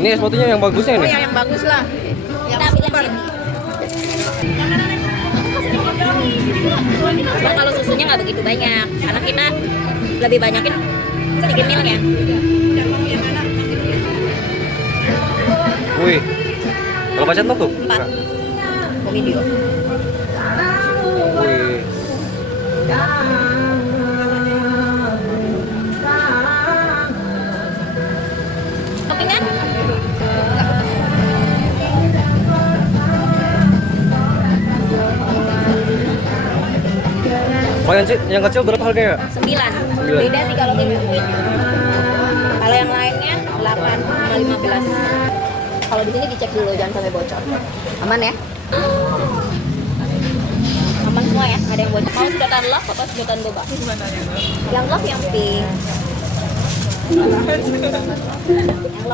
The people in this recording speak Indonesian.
Ini sepatunya yang bagusnya Oh nih. ya yang bagus lah. Yang super. Cuma kalau susunya nggak begitu banyak, karena kita lebih banyakin sedikit milnya. Wih. Kalau pacar tuh? 4. Mau video. Wih. Kepingan? Oh yang kecil berapa harganya? 9. Beda sih kalau ini. Kalau yang lainnya 8 sama 15. Kalau di sini dicek dulu jangan sampai bocor. Aman ya? Aman semua ya, nggak ada yang bocor. Mau sedotan love atau sedotan boba? Yang love yang pink.